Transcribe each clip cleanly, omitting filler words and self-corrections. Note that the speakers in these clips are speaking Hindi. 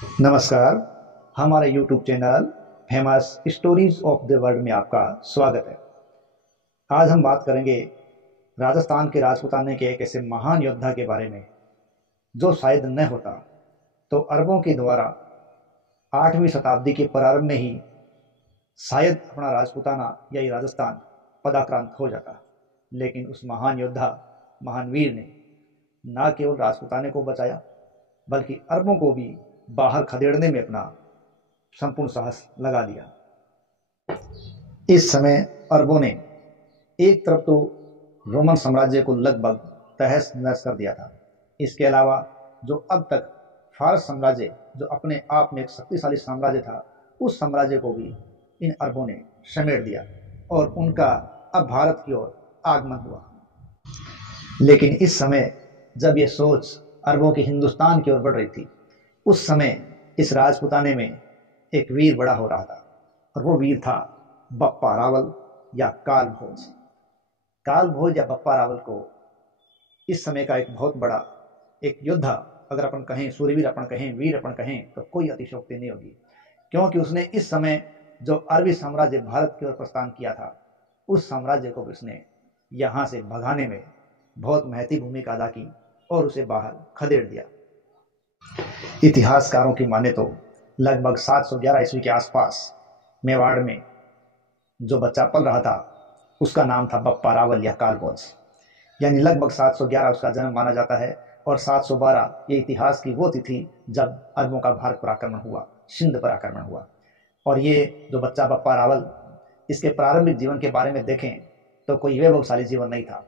नमस्कार। हमारे YouTube channel famous stories of the world में आपका स्वागत है। आज हम बात करेंगे राजस्थान के राजपूताने के एक ऐसे महान योद्धा के बारे में जो शायद न होता तो अरबों के द्वारा 8वीं शताब्दी के प्रारंभ में ही शायद अपना राजपूताना या ये राजस्थान पदाक्रांत हो जाता। लेकिन उस महान योद्धा, महान वीर ने न केवल राजपूताने को बचाया बल्कि अरबों को भी बाहर खदेड़ने में अपना संपूर्ण साहस लगा दिया। इस समय अरबों ने एक तरफ तो रोमन साम्राज्य को लगभग तहस नहस कर दिया था। इसके अलावा जो अब तक फारस साम्राज्य, जो अपने आप में एक शक्तिशाली साम्राज्य था, उस साम्राज्य को भी इन अरबों ने समेट दिया और उनका अब भारत की ओर आगमन हुआ। लेकिन इस समय जब ये सोच अरबों की हिंदुस्तान की ओर बढ़ रही थी, उस समय इस राजपूताने में एक वीर बड़ा हो रहा था और वो वीर था बप्पा रावल या काल भोज। काल भोज या बप्पा रावल को इस समय का एक बहुत बड़ा एक योद्धा अगर अपन कहें, सूर्यवीर अपन कहें, वीर अपन कहें, तो कोई अतिशयोक्ति नहीं होगी, क्योंकि उसने इस समय जो अरबी साम्राज्य भारत की ओर प्रस्थान किया था, उस साम्राज्य को उसने यहाँ से भगाने में बहुत महत्वपूर्ण भूमिका अदा की और उसे बाहर खदेड़ दिया। इतिहासकारों की माने तो लगभग 711 ईस्वी के आसपास मेवाड़ में जो बच्चा पल रहा था उसका नाम था बप्पा रावल या कालभोज। यानी लगभग 711 उसका जन्म माना जाता है और 712 ये इतिहास की वो तिथि जब अरबों का भारत पर आक्रमण हुआ, सिंध पर आक्रमण हुआ। और ये जो बच्चा बप्पा रावल, इसके प्रारंभिक जीवन के बारे में देखें तो कोई वैभवशाली जीवन नहीं था,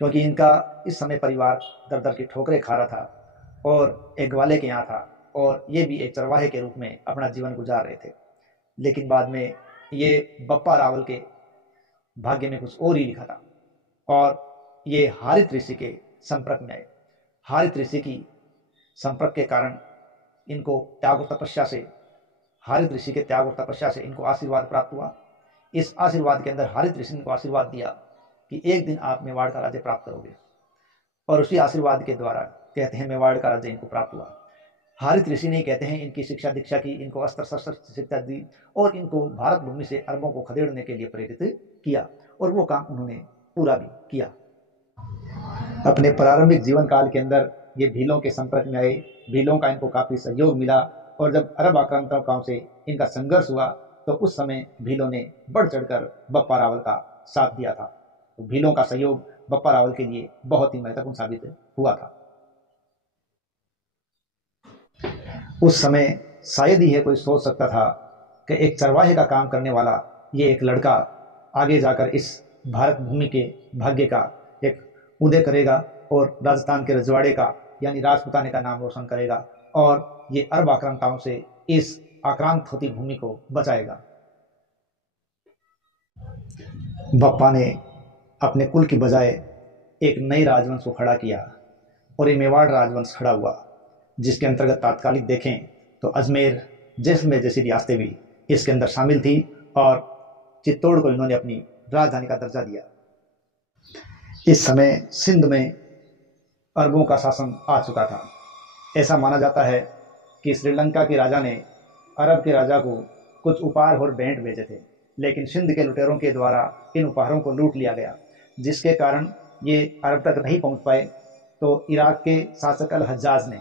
क्योंकि इनका इस समय परिवार दर दर की ठोकरें खा रहा था और एक ग्वाले के यहाँ था और ये भी एक चरवाहे के रूप में अपना जीवन गुजार रहे थे। लेकिन बाद में ये बप्पा रावल के भाग्य में कुछ और ही लिखा था और ये हारित ऋषि के संपर्क में आए। हारित ऋषि की संपर्क के कारण इनको त्याग और तपस्या से, हारित ऋषि के त्याग और तपस्या से इनको आशीर्वाद प्राप्त हुआ। इस आशीर्वाद के अंदर हारित ऋषि ने इनको आशीर्वाद दिया कि एक दिन आप मेवाड़ का राज्य प्राप्त करोगे, और उसी आशीर्वाद के द्वारा कहते हैं मेवाड़ का राज्य इनको प्राप्त हुआ। हारित ऋषि ने कहते हैं इनकी शिक्षा दीक्षा की, इनको अस्त्र शस्त्र शिक्षा दी और इनको भारत भूमि से अरबों को खदेड़ने के लिए प्रेरित किया और वो काम उन्होंने पूरा भी किया। अपने प्रारंभिक जीवन काल के अंदर ये भीलों के संपर्क में आए, भीलों का इनको काफी सहयोग मिला और जब अरब आक्रांतकाओं से इनका संघर्ष हुआ तो उस समय भीलों ने बढ़ चढ़कर बप्पा रावल का साथ दिया था। तो भीलों का सहयोग बप्पा रावल के लिए बहुत ही महत्वपूर्ण साबित हुआ था। उस समय शायद ही है कोई सोच सकता था कि एक चरवाहे का काम करने वाला ये एक लड़का आगे जाकर इस भारत भूमि के भाग्य का एक उदय करेगा और राजस्थान के रजवाड़े का यानी राजपूताने का नाम रोशन करेगा और ये अरब आक्रांताओं से इस आक्रांत होती भूमि को बचाएगा। बप्पा ने अपने कुल की बजाय एक नई राजवंश को खड़ा किया और ये मेवाड़ राजवंश खड़ा हुआ, जिसके अंतर्गत तात्कालिक देखें तो अजमेर, जैसलमेर जैसी रियासतें भी इसके अंदर शामिल थी और चित्तौड़ को इन्होंने अपनी राजधानी का दर्जा दिया। इस समय सिंध में अरबों का शासन आ चुका था। ऐसा माना जाता है कि श्रीलंका के राजा ने अरब के राजा को कुछ उपहार और भेंट भेजे थे, लेकिन सिंध के लुटेरों के द्वारा इन उपहारों को लूट लिया गया, जिसके कारण ये अरब तक नहीं पहुंच पाए। तो इराक के शासक अल हज्जाज ने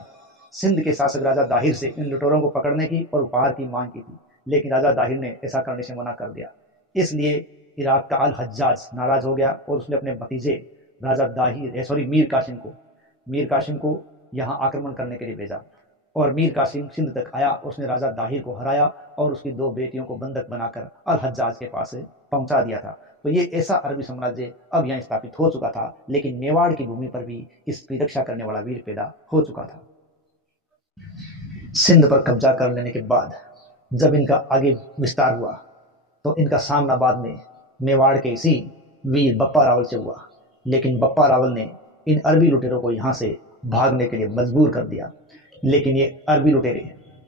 सिंध के शासक राजा दाहिर से इन लुटेरों को पकड़ने की और उपहार की मांग की थी, लेकिन राजा दाहिर ने ऐसा करने से मना कर दिया। इसलिए इराक का अल हज्जाज नाराज हो गया और उसने अपने भतीजे राजा मीर कासिम को यहाँ आक्रमण करने के लिए भेजा और मीर कासिम सिंध तक आया। उसने राजा दाहिर को हराया और उसकी 2 बेटियों को बंधक बनाकर अल हज्जाज के पास पहुंचा दिया था। तो ये ऐसा अरबी साम्राज्य अब यहाँ स्थापित हो चुका था, लेकिन मेवाड़ की भूमि पर भी इसकी रक्षा करने वाला वीर पैदा हो चुका था। सिंध पर कब्जा कर लेने के बाद जब इनका आगे विस्तार हुआ तो इनका सामना बाद में मेवाड़ के इसी वीर बप्पा रावल से हुआ, लेकिन बप्पा रावल ने इन अरबी लुटेरों को यहाँ से भागने के लिए मजबूर कर दिया। लेकिन ये अरबी लुटेरे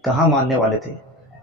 कहाँ मानने वाले थे।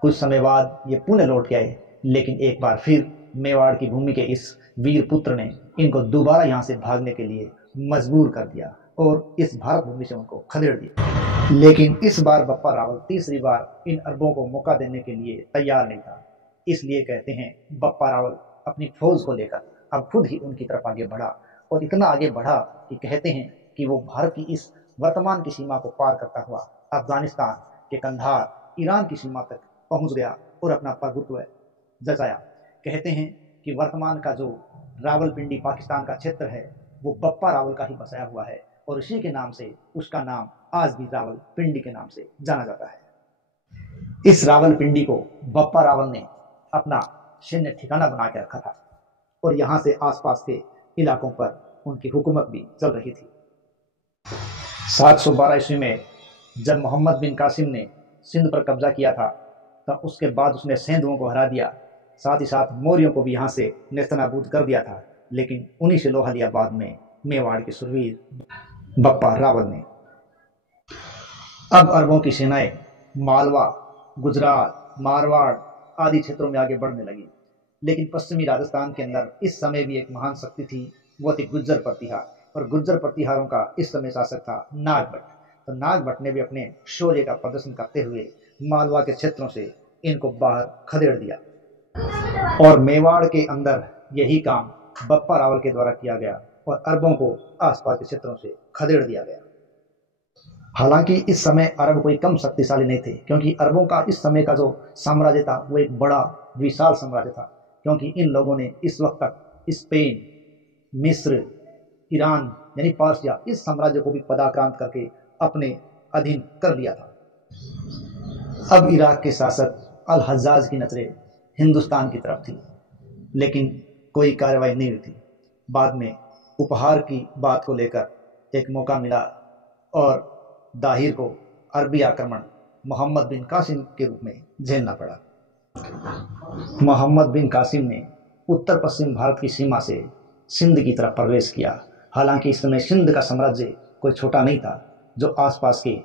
कुछ समय बाद ये पुणे लौट के आए, लेकिन एक बार फिर मेवाड़ की भूमि के इस वीर पुत्र ने इनको दोबारा यहाँ से भागने के लिए मजबूर कर दिया और इस भारत भूमि से उनको खदेड़ दिया। लेकिन इस बार बप्पा रावल तीसरी बार इन अरबों को मौका देने के लिए तैयार नहीं था। इसलिए कहते हैं बप्पा रावल अपनी फौज को लेकर अब खुद ही उनकी तरफ आगे बढ़ा, और इतना आगे बढ़ा कि कहते हैं कि वो भारत की इस वर्तमान की सीमा को पार करता हुआ अफगानिस्तान के कंधार, ईरान की सीमा तक पहुंच गया और अपना प्रभुत्व जचाया। कहते हैं कि वर्तमान का जो रावलपिंडी पाकिस्तान का क्षेत्र है वो बप्पा रावल का ही बसाया हुआ है, और इसी के नाम से उसका नाम आज भी रावलपिंडी के नाम से जाना जाता है। इस रावलपिंडी को बप्पा रावल ने अपना सैन्य ठिकाना बना के रखा था, और यहाँ से आसपास के इलाकों पर उनकी हुकूमत भी चल रही थी। 712 ईस्वी में जब मोहम्मद बिन कासिम ने सिंध पर कब्जा किया था, तब उसके बाद उसने सेंधुओं को हरा दिया, साथ ही साथ मौर्यों को भी यहाँ से नेस्तनाबूद कर दिया था। लेकिन उन्हीं से लोहा लिया बाद में मेवाड़ के सुरवीर बप्पा रावल ने। अब अरबों की सेनाएं मालवा, गुजरात, मारवाड़ आदि क्षेत्रों में आगे बढ़ने लगी। लेकिन पश्चिमी राजस्थान के अंदर इस समय भी एक महान शक्ति थी, वो थी गुज्जर प्रतिहार, और गुज्जर प्रतिहारों का इस समय शासक था नागभट्ट। तो नागभट्ट ने भी अपने शौर्य का प्रदर्शन करते हुए मालवा के क्षेत्रों से इनको बाहर खदेड़ दिया, और मेवाड़ के अंदर यही काम बप्पा रावल के द्वारा किया गया और अरबों को आसपास के क्षेत्रों से खदेड़ दिया गया। हालांकि इस समय अरब कोई कम शक्तिशाली नहीं थे, क्योंकि अरबों का इस समय का जो साम्राज्य था वो एक बड़ा विशाल साम्राज्य था, क्योंकि इन लोगों ने इस वक्त तक स्पेन, मिस्र, ईरान यानी पारसिया इस साम्राज्य को भी पदाक्रांत करके अपने अधीन कर लिया था। अब इराक के शासक अल हज्जाज की नजरें हिंदुस्तान की तरफ थी, लेकिन कोई कार्रवाई नहीं हुई थी। बाद में उपहार की बात को लेकर एक मौका मिला और दाहिर को अरबी आक्रमण मोहम्मद बिन कासिम के रूप में झेलना पड़ा। मोहम्मद बिन कासिम ने उत्तर पश्चिम भारत की सीमा से सिंध की तरफ प्रवेश किया। हालांकि इस समय सिंध का साम्राज्य कोई छोटा नहीं था, जो आसपास के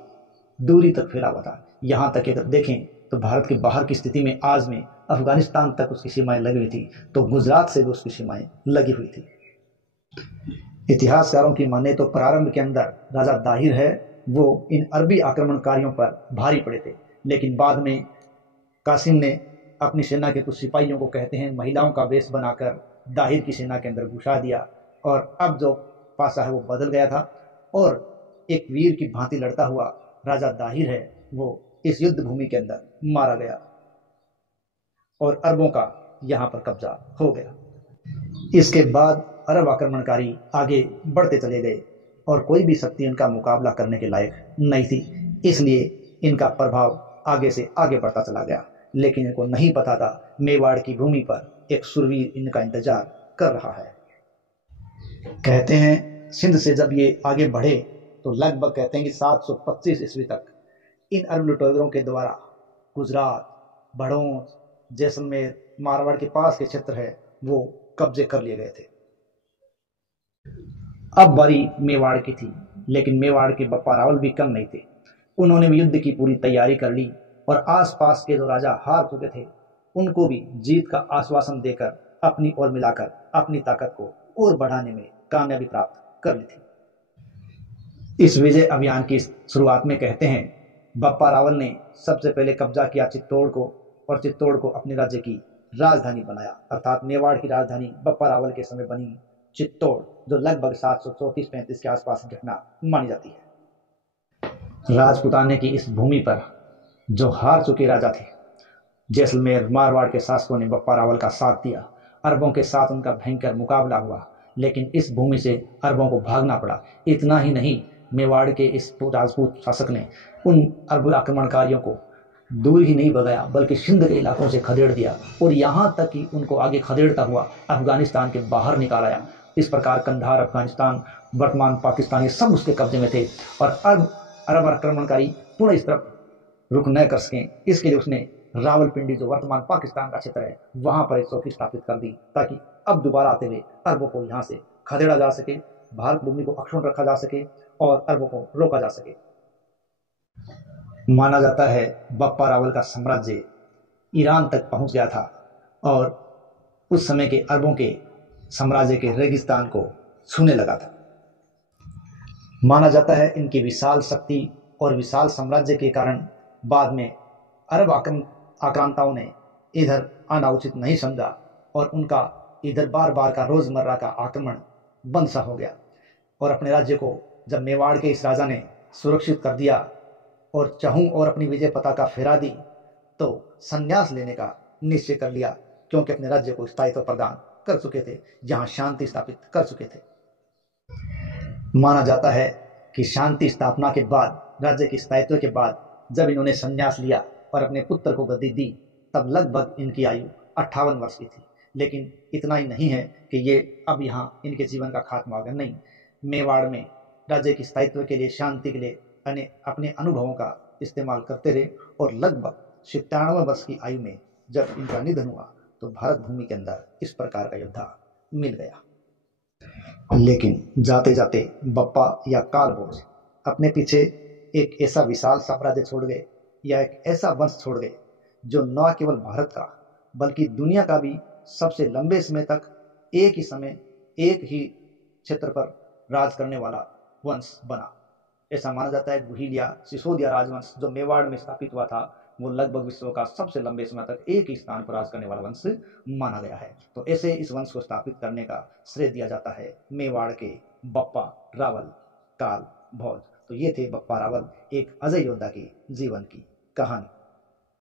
दूरी तक फैला हुआ था। यहाँ तक अगर देखें तो भारत के बाहर की स्थिति में आज में अफगानिस्तान तक उसकी सीमाएं लगी हुई थी, तो गुजरात से भी उसकी सीमाएं लगी हुई थी। इतिहासकारों की माने तो प्रारंभ के अंदर राजा दाहिर है वो इन अरबी आक्रमणकारियों पर भारी पड़े थे, लेकिन बाद में कासिम ने अपनी सेना के कुछ सिपाहियों को कहते हैं महिलाओं का वेश बनाकर दाहिर की सेना के अंदर घुसा दिया, और अब जो पासा है वो बदल गया था, और एक वीर की भांति लड़ता हुआ राजा दाहिर है वो इस युद्ध भूमि के अंदर मारा गया, और अरबों का यहाँ पर कब्जा हो गया। इसके बाद अरब आक्रमणकारी आगे बढ़ते चले गए, और कोई भी शक्ति इनका मुकाबला करने के लायक नहीं थी, इसलिए इनका प्रभाव आगे से आगे बढ़ता चला गया। लेकिन इनको नहीं पता था मेवाड़ की भूमि पर एक सुरवीर इनका इंतजार कर रहा है। कहते हैं सिंध से जब ये आगे बढ़े तो लगभग कहते हैं कि 725 ईस्वी तक इन अरब लुटेरों के द्वारा गुजरात, भड़ोस, जैसलमेर, मारवाड़ के पास के क्षेत्र है वो कब्जे कर लिए गए थे। अब बारी मेवाड़ की थी, लेकिन मेवाड़ के बप्पा रावल भी कम नहीं थे। उन्होंने भी युद्ध की पूरी तैयारी कर ली, और आसपास के जो राजा हार चुके थे उनको भी जीत का आश्वासन देकर अपनी ओर मिलाकर अपनी ताकत को और बढ़ाने में कामयाबी प्राप्त कर ली थी। इस विजय अभियान की शुरुआत में कहते हैं बप्पा रावल ने सबसे पहले कब्जा किया चित्तौड़ को, और चित्तौड़ को अपने राज्य की राजधानी बनाया, अर्थात मेवाड़ की राजधानी बप्पा रावल के समय बनी चित्तौड़, जो लगभग 734-35 के आसपास घटना मानी जाती है। राजपुताने की इस भूमि पर जो हार चुके राजा थे, जैसलमेर, मारवाड़ के शासकों ने बप्पा रावल का साथ दिया। अरबों के साथ उनका भयंकर मुकाबला हुआ, लेकिन इस भूमि से अरबों को भागना पड़ा। इतना ही नहीं, मेवाड़ के इस राजपूत शासक ने उन अरब आक्रमणकारियों को दूर ही नहीं भगाया, बल्कि सिंध के इलाकों से खदेड़ दिया, और यहाँ तक कि उनको आगे खदेड़ता हुआ अफगानिस्तान के बाहर निकाल आया। इस प्रकार कंधार, अफगानिस्तान, वर्तमान पाकिस्तान ये सब उसके कब्जे में थे, और अरब आक्रमणकारी पुनः इस तरफ रुक न कर सकें, इसके लिए उसने रावलपिंडी जो वर्तमान पाकिस्तान का क्षेत्र है वहां पर एक चौकी स्थापित कर दी, ताकि अब दोबारा आते हुए अरबों को यहाँ से खदेड़ा जा सके, भारत भूमि को अक्षुण्ण रखा जा सके और अरबों को रोका जा सके। माना जाता है बप्पा रावल का साम्राज्य ईरान तक पहुंच गया था, और उस समय के अरबों के साम्राज्य के रेगिस्तान को छूने लगा था। माना जाता है इनकी विशाल शक्ति और विशाल साम्राज्य के कारण बाद में अरब आक्रांताओं ने इधर आना उचित नहीं समझा और उनका इधर बार बार का रोजमर्रा का आक्रमण बंद सा हो गया। और अपने राज्य को जब मेवाड़ के इस राजा ने सुरक्षित कर दिया और चहूं और अपनी विजय पताका फहरा दी, तो संन्यास लेने का निश्चय कर लिया, क्योंकि अपने राज्य को स्थायित्व प्रदान कर चुके थे, जहां शांति स्थापित कर चुके थे। माना जाता है कि शांति स्थापना के बाद, राज्य की स्थायित्व के बाद, जब इन्होंने संन्यास लिया और अपने पुत्र को गद्दी दी, तब लगभग इनकी आयु 58 वर्ष की थी। लेकिन इतना ही नहीं है कि ये अब यहाँ इनके जीवन का खात्मा हो गया, नहीं। मेवाड़ में राज्य की स्थायित्व के लिए, शांति के लिए अपने अनुभवों का इस्तेमाल करते रहे और लगभग 97 वर्ष की आयु में जब इनका निधन हुआ तो भारत भूमि के अंदर इस प्रकार का योद्धा मिल गया। लेकिन जाते जाते बप्पा या कालभोज अपने पीछे एक ऐसा विशाल साम्राज्य छोड़ गए, या एक ऐसा वंश छोड़ गए जो न केवल भारत का बल्कि दुनिया का भी सबसे लंबे समय तक एक ही समय एक ही क्षेत्र पर राज करने वाला वंश बना। ऐसा माना जाता है गुहिल या सिसोदिया राजवंश जो मेवाड़ में स्थापित हुआ था, वो लगभग विश्व का सबसे लंबे समय तक एक ही स्थान पर राज करने वाला वंश माना गया है। तो ऐसे इस वंश को स्थापित करने का श्रेय दिया जाता है मेवाड़ के बप्पा रावल काल भोज। तो ये थे बप्पा रावल, एक अजय योद्धा की जीवन की कहानी।